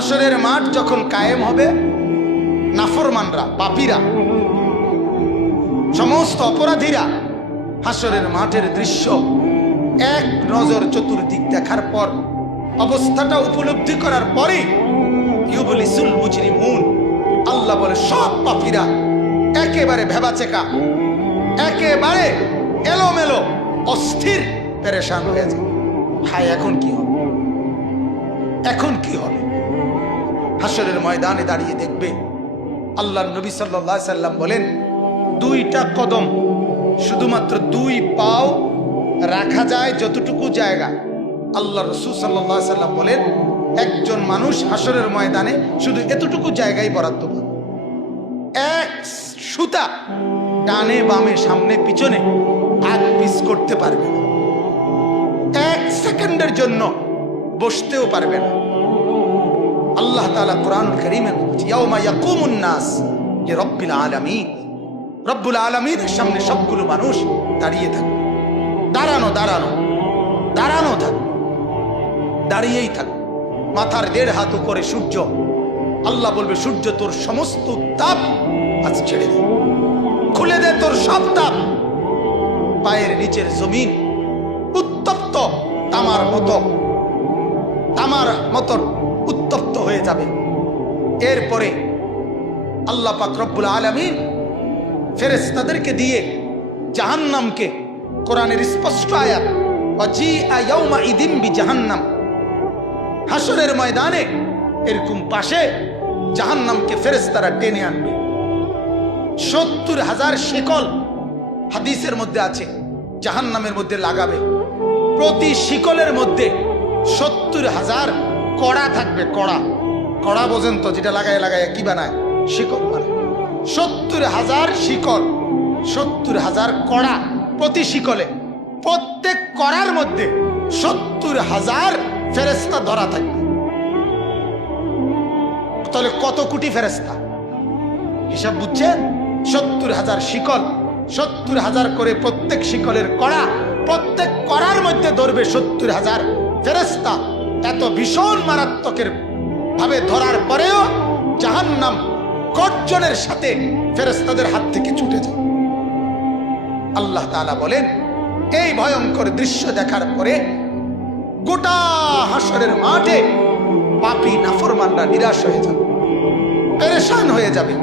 হাসরের মাঠ যখন কায়েম হবে, নাফরমানরা, পাপীরা, সমস্ত অপরাধীরা হাসরের মাঠের দৃশ্য এক নজর চতুর্দিক দেখার পর, অবস্থাটা উপলব্ধি করার পরে ইউবলিসুল মুজরিমুন, আল্লাহ বলে সব পাপীরা একেবারে ভেবাচেকা, একেবারে এলোমেলো, অস্থির, পেরেশান হয়ে যায়। হায়, এখন কি হবে? এখন কি হবে? হাসরের ময়দানে দাঁড়িয়ে দেখবে আল্লাহর নবী সাল্লাল্লাহু আলাইহি সাল্লাম বলেন, দুইটা কদম, শুধুমাত্র দুই পাও রাখা যায় যতটুকু জায়গা। আল্লাহ রাসূল সাল্লাল্লাহু আলাইহি সাল্লাম বলেন, একজন মানুষ হাসরের ময়দানে শুধু এতটুকু জায়গায় বরাদ্দ পাবে। এক সুতা ডানে বামে সামনে পিছনে আগ পিছ করতে পারবে না, এক সেকেন্ডের জন্য বসতেও পারবে না। আল্লাহ তাআলা কোরআন কারীমে বলছে, ইয়াউমা ইয়াকুমুন নাস লিরাব্বিল আলামিন, রব্বুল আলামিনের সামনে সবগুলো মানুষ দাঁড়িয়ে থাকবে। দাঁড়ানো দাঁড়ানো দাঁড়ানো থাকবে, দাঁড়িয়েই থাকবে। মাথার 1.5 হাত উপরে সূর্য। আল্লাহ বলবে, সূর্য তোর সমস্ত তাপ আজ ছেড়ে দে, খুলে দে তোর সব তাপ। পায়ের নিচের জমিন উত্তপ্ত তামার মতো উত্তপ্ত হয়ে যাবে। এরপরে আল্লাহ পাক রব্বুল আলামিন ফেরেশতাদেরকে দিয়ে জাহান্নামকে, কোরআনের স্পষ্ট আয়াত, ওয়াজিআ ইয়াউমা ইদিন বিজাহান্নাম, হাসরের ময়দানে এরকম পাশে জাহান্নামকে ফেরেশতারা টেনে আনবে। 70,000 শিকল হাদিসের মধ্যে আছে জাহান্নামের মধ্যে লাগাবে। প্রতি শিকলের মধ্যে 70,000 কড়া থাকবে। কড়া, কড়া বোঝেন তো, যেটা লাগায় লাগায় কি বানায়, শিকল বানায়। 70,000 শিকল, 70,000 কড়া প্রতি শিকলে। প্রত্যেক কড়ার মধ্যে 70,000 ফেরেশতা ধরা থাকবে। তাহলে কত কোটি ফেরেশতা, হিসাব বুঝছেন? 70,000 শিকল, 70,000 করে প্রত্যেক শিকলের কড়া, প্রত্যেক কড়ার মধ্যে ধরবে 70,000 ফেরেশতা। এত ভীষণ মারাত্মকের ভাবে ধরার পরেও জাহান্নাম গর্জনের সাথে ফেরেশতাদের হাত থেকে ছুটে যায়। আল্লাহ তাআলা বলেন, এই ভয়ঙ্কর দৃশ্য দেখার পরে গোটা হাসরের মাঠে পাপী নাফরমানরা নিরাশ হয়ে যাবে, পেরেশান হয়ে যাবে।